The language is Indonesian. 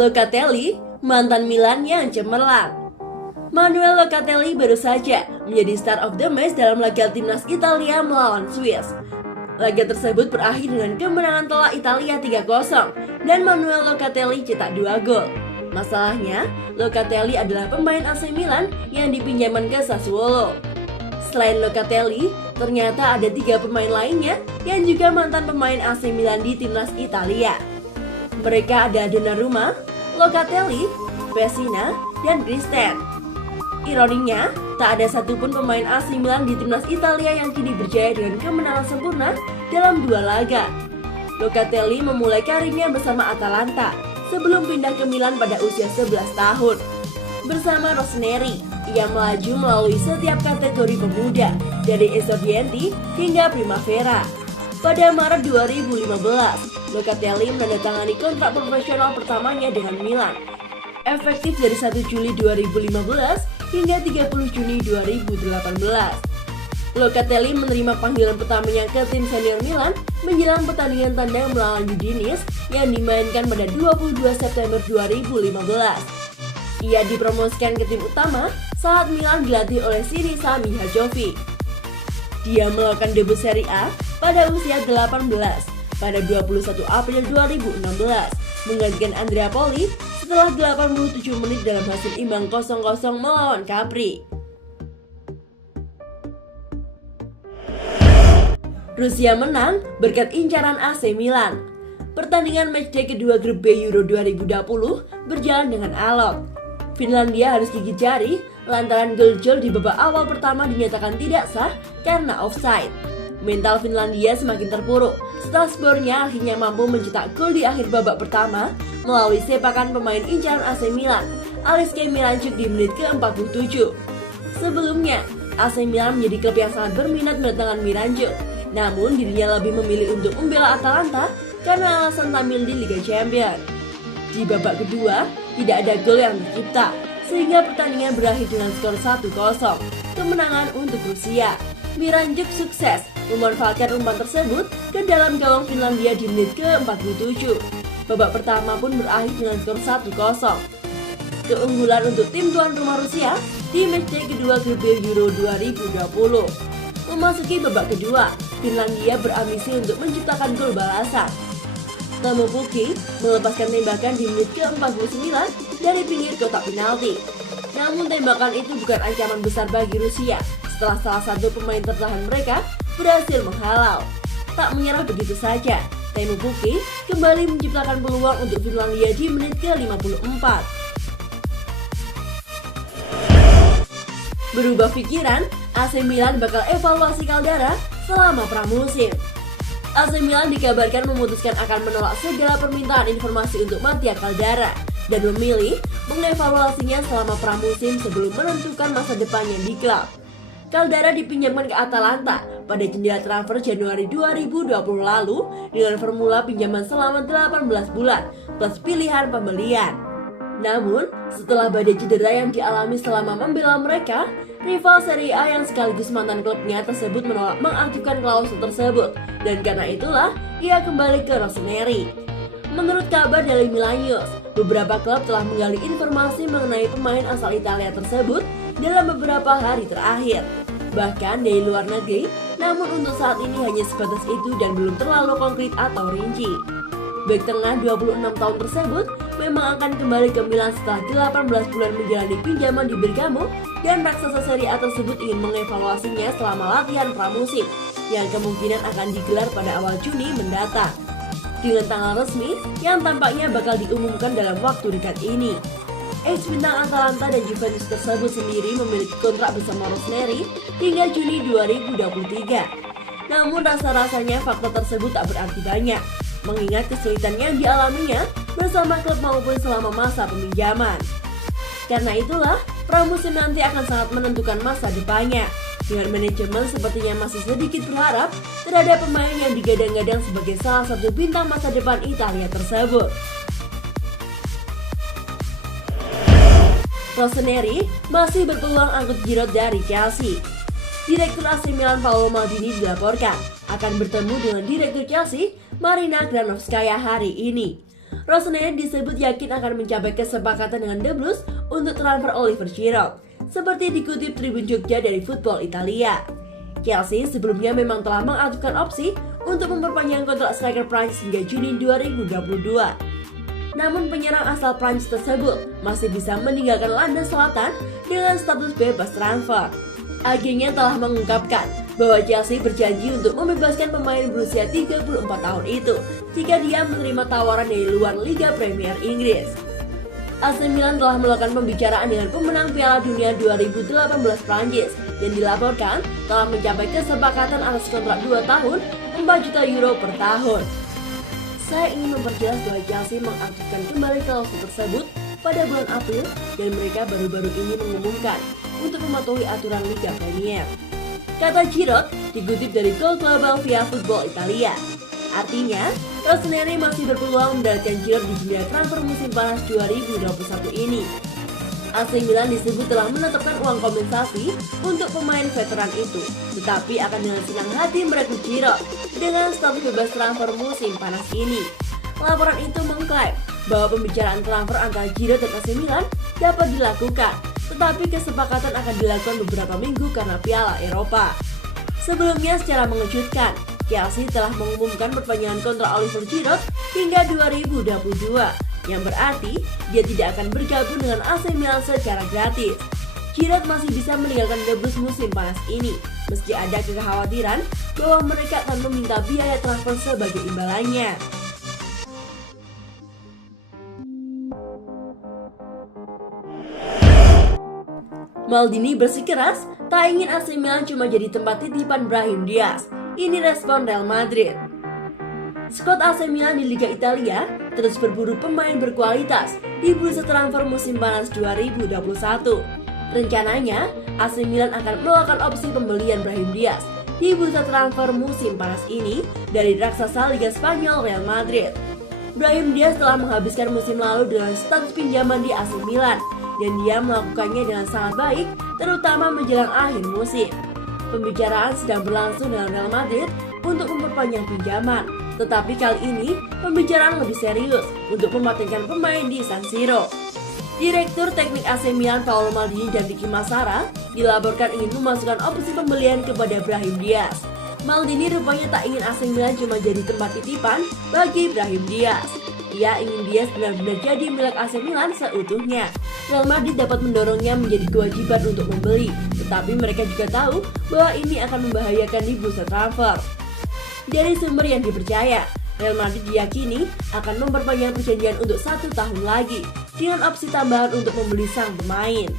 Locatelli, mantan Milan yang cemerlang. Manuel Locatelli baru saja menjadi star of the match dalam laga timnas Italia melawan Swiss. Laga tersebut berakhir dengan kemenangan telak Italia 3-0 dan Manuel Locatelli cetak 2 gol. Masalahnya, Locatelli adalah pemain AC Milan yang dipinjamkan ke Sassuolo. Selain Locatelli, ternyata ada 3 pemain lainnya yang juga mantan pemain AC Milan di timnas Italia. Mereka ada Donnarumma, Locatelli, Pessina, dan Christensen. Ironinya, tak ada satupun pemain AC Milan di timnas Italia yang kini berjaya dengan kemenangan sempurna dalam 2 laga. Locatelli memulai karirnya bersama Atalanta sebelum pindah ke Milan pada usia 11 tahun. Bersama Rossoneri, ia melaju melalui setiap kategori pemuda dari Esordienti hingga Primavera. Pada Maret 2015, Locatelli menandatangani kontrak profesional pertamanya dengan Milan, efektif dari 1 Juli 2015 hingga 30 Juni 2018. Locatelli menerima panggilan pertamanya ke tim senior Milan menjelang pertandingan tandang melawan Udinese yang dimainkan pada 22 September 2015. Ia dipromosikan ke tim utama saat Milan dilatih oleh Sinisa Mihajlovic. Dia melakukan debut Serie A pada usia 18 pada 21 April 2016, menggantikan Andrea Poli setelah 87 menit dalam hasil imbang 0-0 melawan Capri. Rusia menang berkat incaran AC Milan. Pertandingan matchday kedua grup B Euro 2020 berjalan dengan alot. Finlandia harus gigit jari lantaran gol di babak awal pertama dinyatakan tidak sah karena offside. Mental Finlandia semakin terpuruk setelah spornya akhirnya mampu mencetak gol di akhir babak pertama melalui sepakan pemain incaran AC Milan, Aleksej Miranchuk di menit ke-47. Sebelumnya, AC Milan menjadi klub yang sangat berminat mendatangkan Miranchuk, namun dirinya lebih memilih untuk membela Atalanta karena alasan tampil di Liga Champions. Di babak kedua, tidak ada gol yang tercipta, sehingga pertandingan berakhir dengan skor 1-0, kemenangan untuk Rusia. Miranchuk sukses memanfaatkan umpan tersebut ke dalam gawang Finlandia di menit ke-47. Babak pertama pun berakhir dengan skor 1-0. Keunggulan untuk tim tuan rumah Rusia di matchday kedua grup B Euro 2020. Memasuki babak kedua, Finlandia berambisi untuk menciptakan gol balasan. Teemu Pukki melepaskan tembakan di menit ke-49 dari pinggir kotak penalti. Namun tembakan itu bukan ancaman besar bagi Rusia setelah salah satu pemain tertahan mereka berhasil menghalau. Tak menyerah begitu saja, Teemu Pukki kembali menciptakan peluang untuk Finlandia di menit ke-54. Berubah pikiran, AC Milan bakal evaluasi Caldara selama pramusim. AC Milan dikabarkan memutuskan akan menolak segala permintaan informasi untuk Mattia Caldara dan memilih mengevaluasinya selama pramusim sebelum menentukan masa depannya di klub. Caldara dipinjamkan ke Atalanta pada jendela transfer Januari 2020 lalu dengan formula pinjaman selama 18 bulan plus pilihan pembelian. Namun, setelah badai cedera yang dialami selama membela mereka, rival Serie A yang sekaligus mantan klubnya tersebut menolak mengaktifkan klausul tersebut dan karena itulah ia kembali ke Rossoneri. Menurut kabar dari Milan News, beberapa klub telah menggali informasi mengenai pemain asal Italia tersebut dalam beberapa hari terakhir, bahkan dari luar negeri, namun untuk saat ini hanya sebatas itu dan belum terlalu konkret atau rinci. Bek tengah 26 tahun tersebut memang akan kembali ke Milan setelah 18 bulan menjalani pinjaman di Bergamo dan raksasa Serie A tersebut ingin mengevaluasinya selama latihan pramusim yang kemungkinan akan digelar pada awal Juni mendatang. Dengan tanggal resmi yang tampaknya bakal diumumkan dalam waktu dekat ini. Ex-bintang Atalanta dan Juventus tersebut sendiri memiliki kontrak bersama Rossoneri hingga Juni 2023. Namun rasa-rasanya fakta tersebut tak berarti banyak, mengingat kesulitan yang dialaminya bersama klub maupun selama masa peminjaman. Karena itulah, pramusim nanti akan sangat menentukan masa depannya. Dengan manajemen sepertinya masih sedikit berharap terhadap pemain yang digadang-gadang sebagai salah satu bintang masa depan Italia tersebut. Rossoneri masih berpeluang angkut Giroud dari Chelsea. Direktur AC Milan Paolo Maldini dilaporkan akan bertemu dengan Direktur Chelsea Marina Granovskaya hari ini. Rossoneri disebut yakin akan mencapai kesepakatan dengan The Blues untuk transfer Oliver Giroud, seperti dikutip Tribun Jogja dari Football Italia. Chelsea sebelumnya memang telah mengajukan opsi untuk memperpanjang kontrak striker Prancis hingga Juni 2022. Namun penyerang asal Prancis tersebut masih bisa meninggalkan London Selatan dengan status bebas transfer. Agennya telah mengungkapkan bahwa Chelsea berjanji untuk membebaskan pemain berusia 34 tahun itu jika dia menerima tawaran dari luar Liga Premier Inggris. AC Milan telah melakukan pembicaraan dengan pemenang Piala Dunia 2018 Prancis dan dilaporkan telah mencapai kesepakatan atas kontrak 2 tahun 4 juta euro per tahun. Saya ingin memperjelas bahwa Chelsea mengaktifkan kembali klausul tersebut pada bulan April dan mereka baru-baru ini mengumumkan untuk mematuhi aturan Liga Premier, kata Giroud dikutip dari Gol Global via Football Italia. Artinya, Rossoneri masih berpeluang mendaratkan Giroud di jendela transfer musim panas 2021 ini. AC Milan disebut telah menetapkan uang kompensasi untuk pemain veteran itu, tetapi akan dengan senang hati merekrut Giroud dengan status bebas transfer musim panas ini. Laporan itu mengklaim bahwa pembicaraan transfer antara Giroud dan AC Milan dapat dilakukan, tetapi kesepakatan akan dilakukan beberapa minggu karena Piala Eropa. Sebelumnya secara mengejutkan, Chelsea telah mengumumkan perpanjangan kontrak Oliver Giroud hingga 2022, yang berarti dia tidak akan bergabung dengan AC Milan secara gratis. Giroud masih bisa meninggalkan The Blues musim panas ini, meski ada kekhawatiran bahwa mereka akan meminta biaya transfer sebagai imbalannya. Maldini bersikeras tak ingin AC Milan cuma jadi tempat titipan Brahim Diaz. Ini respon Real Madrid. Skuad AC Milan di Liga Italia terus berburu pemain berkualitas di bursa transfer musim panas 2021. Rencananya, AC Milan akan melakukan opsi pembelian Brahim Diaz di bursa transfer musim panas ini dari raksasa Liga Spanyol Real Madrid. Brahim Diaz telah menghabiskan musim lalu dengan status pinjaman di AC Milan dan dia melakukannya dengan sangat baik, terutama menjelang akhir musim. Pembicaraan sedang berlangsung dengan Real Madrid untuk memperpanjang pinjaman, tetapi kali ini pembicaraan lebih serius untuk mematenkan pemain di San Siro. Direktur Teknik AC Milan Paolo Maldini dan Ricky Massara dilaporkan ingin memasukkan opsi pembelian kepada Brahim Diaz. Maldini rupanya tak ingin AC Milan cuma jadi tempat titipan bagi Brahim Diaz. Ia ingin Diaz benar-benar jadi milik AC Milan seutuhnya. Real Madrid dapat mendorongnya menjadi kewajiban untuk membeli, tetapi mereka juga tahu bahwa ini akan membahayakan di bursa transfer. Dari sumber yang dipercaya, Real Madrid diyakini akan memperpanjang perjanjian untuk 1 tahun lagi dengan opsi tambahan untuk membeli sang pemain.